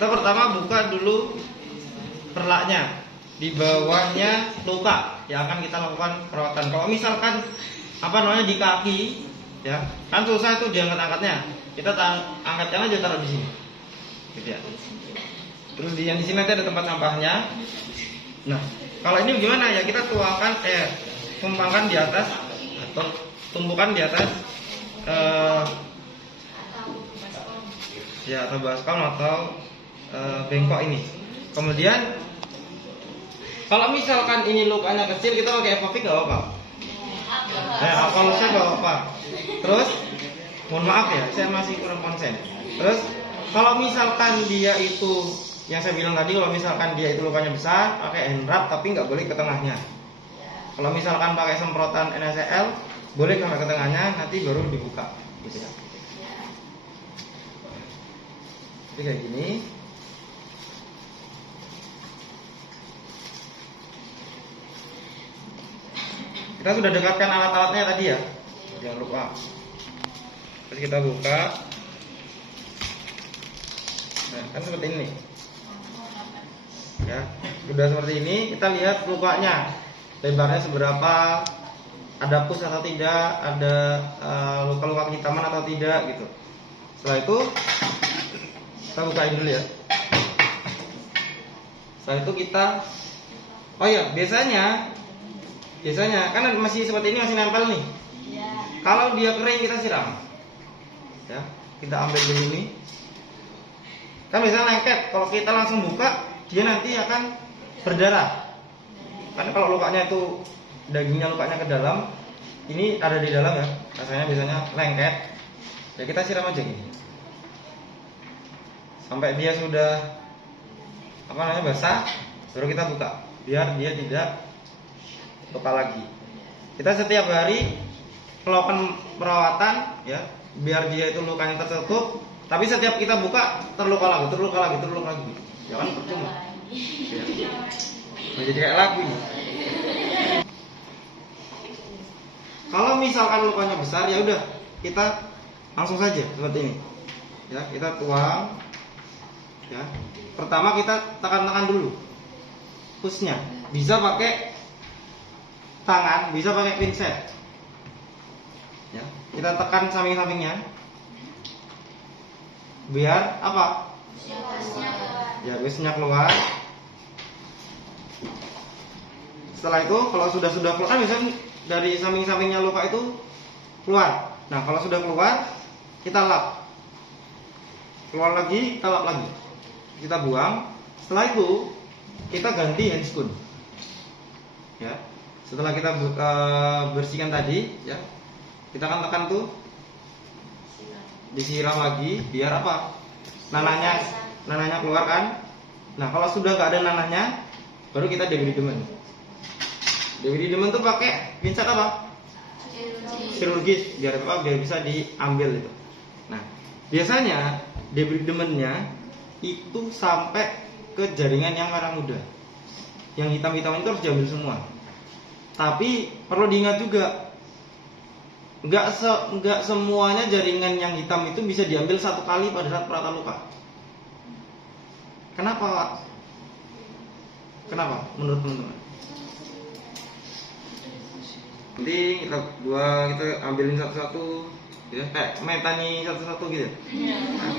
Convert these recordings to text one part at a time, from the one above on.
Kita pertama buka dulu perlaknya, di bawahnya luka yang akan kita lakukan perawatan. Kalau misalkan di kaki, ya kan susah tuh diangkat-angkatnya. Kita angkatkan aja, taruh di sini, gitu ya. Terus yang di sini nanti ada tempat sampahnya. Nah, kalau ini gimana ya? Kita tumpangkan di atas atau tumpukan di atas atau baskom atau bengkok ini. Kemudian kalau misalkan ini lukanya kecil, kita pakai Epoxy nggak apa-apa. Kalau saya nggak apa-apa. Terus, mohon maaf ya, saya masih kurang konsen. Terus, kalau misalkan dia itu, yang saya bilang tadi, kalau misalkan dia itu lukanya besar, pakai hand wrap, tapi nggak boleh ke tengahnya. Kalau misalkan pakai semprotan NaCl, boleh sampai ke tengahnya, nanti baru dibuka, gitu ya. Jadi kayak gini. Kita sudah dekatkan alat-alatnya tadi ya, jangan lupa. Terus kita buka. Nah, kan seperti ini. Ya, sudah seperti ini. Kita lihat lukanya, lebarnya seberapa, ada pus atau tidak, ada luka-luka kehitaman atau tidak, gitu. Setelah itu kita bukain dulu ya. Setelah itu kita, biasanya kan masih seperti ini, masih nempel nih. Kalau dia kering kita siram. Ya, kita ambil dulu ini. Kan biasanya lengket. Kalau kita langsung buka, dia nanti akan berdarah. Karena kalau lukanya itu dagingnya lukanya ke dalam, ini ada di dalam ya. Rasanya biasanya lengket. Ya kita siram aja gini. Sampai dia sudah basah, baru kita buka. Biar dia tidak luka lagi. Kita setiap hari melakukan perawatan ya, biar dia itu lukanya tertutup. Tapi setiap kita buka terluka lagi. Ya kan percuma. Ya. Jadi kayak lagu ini. Kalau misalkan lukanya besar, ya udah kita langsung saja seperti ini. Ya, kita tuang. Ya. Pertama kita tekan-tekan dulu pusnya. Bisa pakai tangan, bisa pakai pinset. Ya, kita tekan samping-sampingnya. Biar apa? Ya, busnya keluar. Setelah itu kalau sudah keluar, kan misalnya dari samping-sampingnya luka itu keluar. Nah, kalau sudah keluar, kita lap. Keluar lagi, kita lap lagi. Kita buang. Setelah itu kita ganti handscoon. Ya. Setelah kita bersihkan tadi, ya, kita akan tekan tuh, disiram lagi, biar apa? Nanahnya keluar kan? Nah, kalau sudah nggak ada nanahnya, baru kita debridement. Debridement tuh pakai pinset apa? Chirurgis, biar bisa diambil itu. Nah, biasanya debridementnya itu sampai ke jaringan yang merah muda. Yang hitam-hitam itu harus diambil semua. Tapi perlu diingat juga, nggak semuanya jaringan yang hitam itu bisa diambil satu kali pada saat perawatan luka. Kenapa, Pak? Kenapa menurut teman-teman? Nanti kita ambilin satu-satu, ya, kayak metani satu-satu gitu. Nah,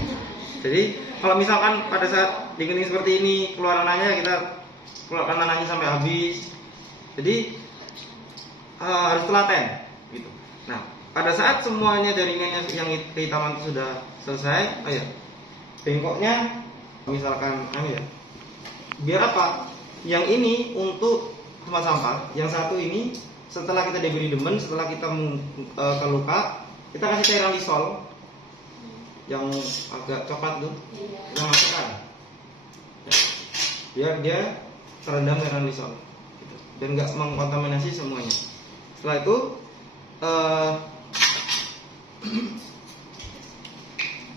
jadi kalau misalkan pada saat dikening seperti ini keluar nanahnya, kita keluarkan nanahnya sampai habis. Jadi harus telaten gitu. Nah, pada saat semuanya jaringannya yang kehitaman itu sudah selesai, bengkoknya misalkan ya. Biar apa? Yang ini untuk tempat sampah, yang satu ini setelah kita debridement, setelah kita terluka, kita kasih cairan Lysol yang agak coklat tuh, kita masukkan. Ya. Biar dia terendam cairan Lysol gitu. Dan nggak mengkontaminasi semuanya. Setelah itu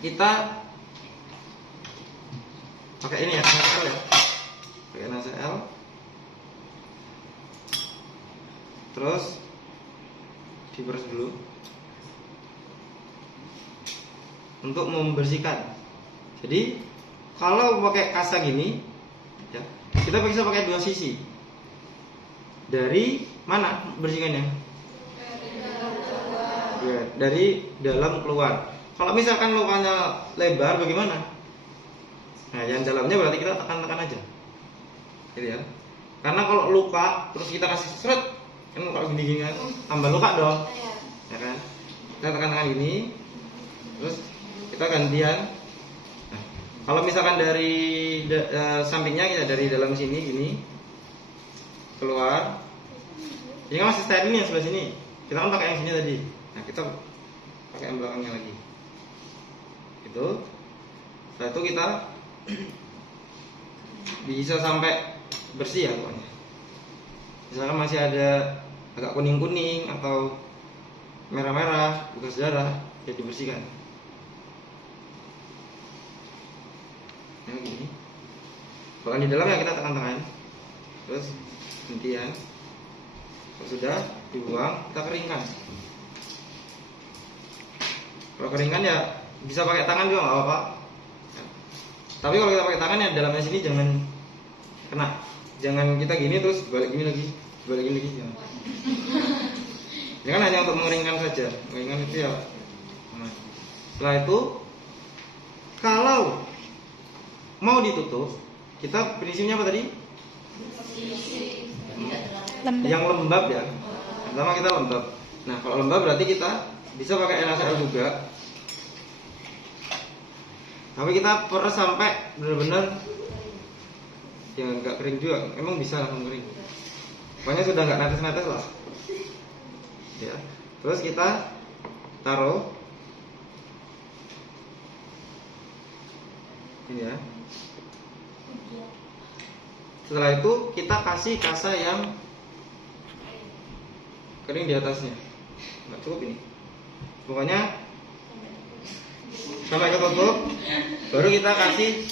kita pakai ini ya, NaCl ya. Pakai NaCl. Terus diperes dulu untuk membersihkan. Jadi kalau pakai kasa gini, ya, kita bisa pakai dua sisi. Dari mana bersihkannya? Ya, dari dalam keluar. Kalau misalkan lukanya lebar, bagaimana? Nah, yang dalamnya berarti kita tekan-tekan aja, gitu ya. Karena kalau luka terus kita kasih seret, kan kalau gini-gini kan tambah luka dong, ya kan? Kita tekan-tekan gini, terus kita gantian. Nah, kalau misalkan dari sampingnya kita dari dalam sini gini keluar, ini kan masih steril yang sebelah sini. Kita kan pakai yang sini tadi. Nah, kita pakai yang belakangnya lagi. Itu. Setelah itu kita bisa sampai bersih ya pokoknya. Misalkan masih ada agak kuning-kuning atau merah-merah bekas darah, ya dibersihkan. Yang gini. Bahkan di dalam ya kita tekan-tekan. Terus gantian. Kalau sudah dibuang, kita keringkan. Kalau keringkan ya bisa pakai tangan juga nggak apa-apa. Tapi kalau kita pakai tangan ya dalamnya sini jangan kena. Jangan kita gini terus balik gini lagi, balik gini lagi. Jangan. Ini kan hanya untuk mengeringkan saja. Mengeringkan itu ya. Nah, setelah itu kalau mau ditutup, kita prinsipnya apa tadi? Lembab. Yang lembab ya. Pertama kita lembab. Nah, kalau lembab berarti kita bisa pakai NaCl juga. Tapi kita peres sampai benar-benar ya nggak kering juga. Emang bisa langsung kering. Pokoknya sudah nggak netes-netes lah. Ya. Terus kita taruh ini ya. Setelah itu kita kasih kasa yang kering di atasnya. Nggak cukup ini. Pokoknya sampai ketutup. Baru kita kasih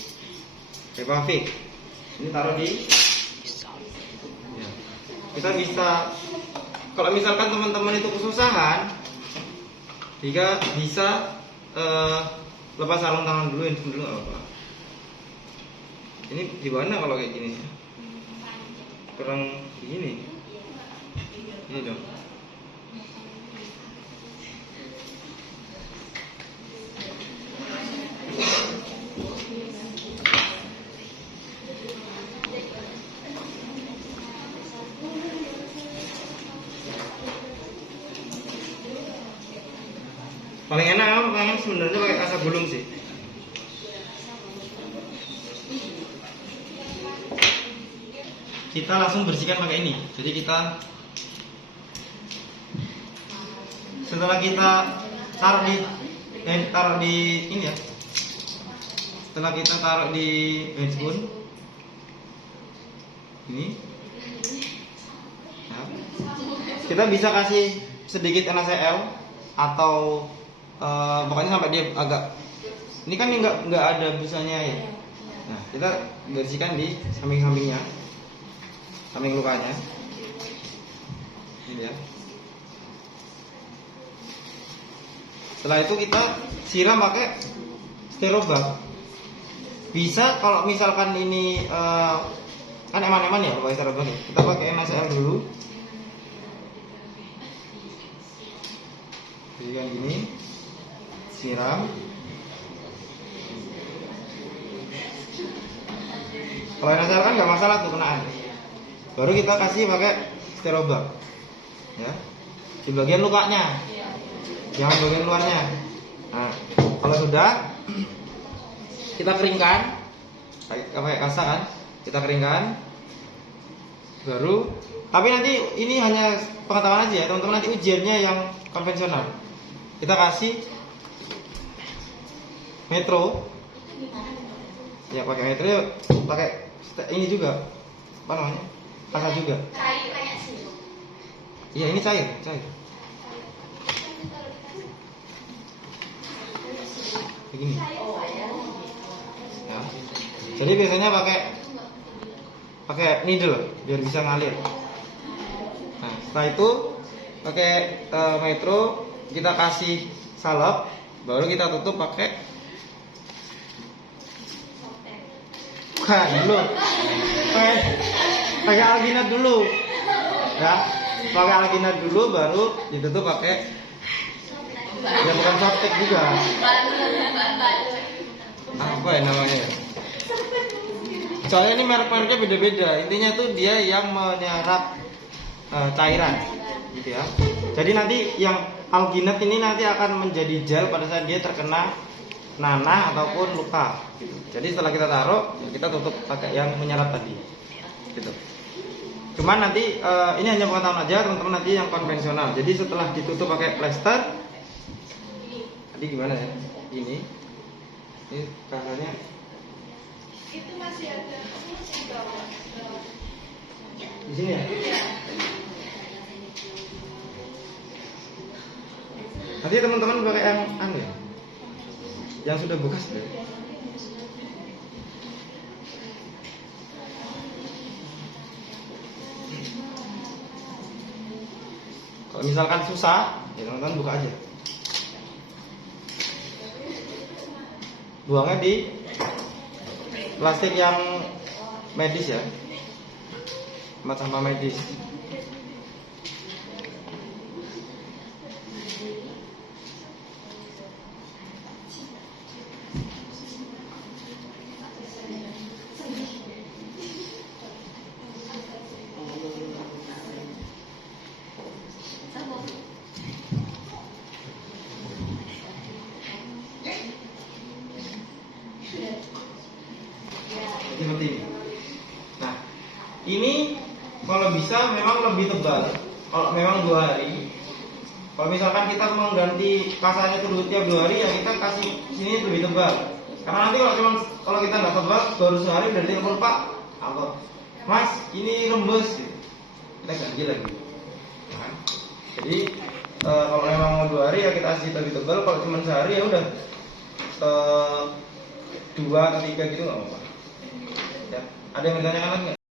Repavik. Ini taruh di. Ya. Kita bisa. Kalau misalkan teman-teman itu kesusahan, jika bisa lepas sarung tangan dulu, handphone dulu nggak apa-apa. Ini gimana kalau kayak gini? Kurang begini. Ini dong. Paling enak aku pengen sebenarnya pakai kasa gulung sih. Kita langsung bersihkan pakai ini. Jadi kita setelah kita taruh di ini ya. Setelah kita taruh di handphone ini, ya, kita bisa kasih sedikit NaCl atau pokoknya sampai dia agak. Ini kan nggak ada busanya ya. Nah, kita bersihkan di samping-sampingnya. Samping lukanya. Ini ya. Setelah itu kita siram pakai sterobak. Bisa kalau misalkan ini kan eman-eman ya pakai sterobak ya. Kita pakai NaCl dulu. Jadi gini. Siram. Kalau NaCl kan nggak masalah tuh kenaan. Baru kita kasih pakai sterobak, ya, di bagian lukanya, jangan bagian luarnya. Nah, kalau sudah kita keringkan, pakai kasa kan, kita keringkan, baru. Tapi nanti ini hanya pengetahuan aja ya, teman-teman. Nanti ujiannya yang konvensional. Kita kasih metro, ya pakai metro, pakai ini juga, apa namanya? Kasa juga. Cair kayak sirup. Iya, ini cair. Begini. Ya. Jadi biasanya pakai needle biar bisa ngalir. Nah, setelah itu pakai metro, kita kasih salep, baru kita tutup pakai dulu. Pakai alginat dulu. Ya. Pakai alginat dulu baru ditutup pakai ya bukan softtek juga. Apa ya namanya? Soalnya ini merek-mereknya beda-beda. Intinya tuh dia yang menyerap cairan, gitu ya. Jadi nanti yang alginat ini nanti akan menjadi gel pada saat dia terkena nanah ataupun luka. Gitu. Jadi setelah kita taruh, kita tutup pakai yang menyerap tadi. Gitu. Cuman nanti ini hanya pengetahuan aja, teman-teman, nanti yang konvensional. Jadi setelah ditutup pakai plester, tadi gimana ya? Ini kasarnya. Itu masih ada Di sini ya? Nanti teman-teman pakai yang anu ya? Yang sudah bekas ya? Kalau misalkan susah, ya teman-teman buka aja. Buangnya di plastik yang medis ya, tempat sampah medis. Seperti ini. Nah, ini kalau bisa memang lebih tebal. Kalau memang 2 hari. Kalau misalkan kita mengganti kasarnya itu tiap 2 hari, ya kita kasih sini lebih tebal. Karena nanti kalau kita nggak tebal, baru sehari udah telepon Pak, atau Mas, ini rembes, gitu. Kita ganti lagi. Nah, jadi kalau memang mau 2 hari ya kita kasih lebih tebal. Kalau cuma sehari ya udah 2 atau 3 gitu nggak apa-apa. Ya. Ada yang bertanya lagi nggak?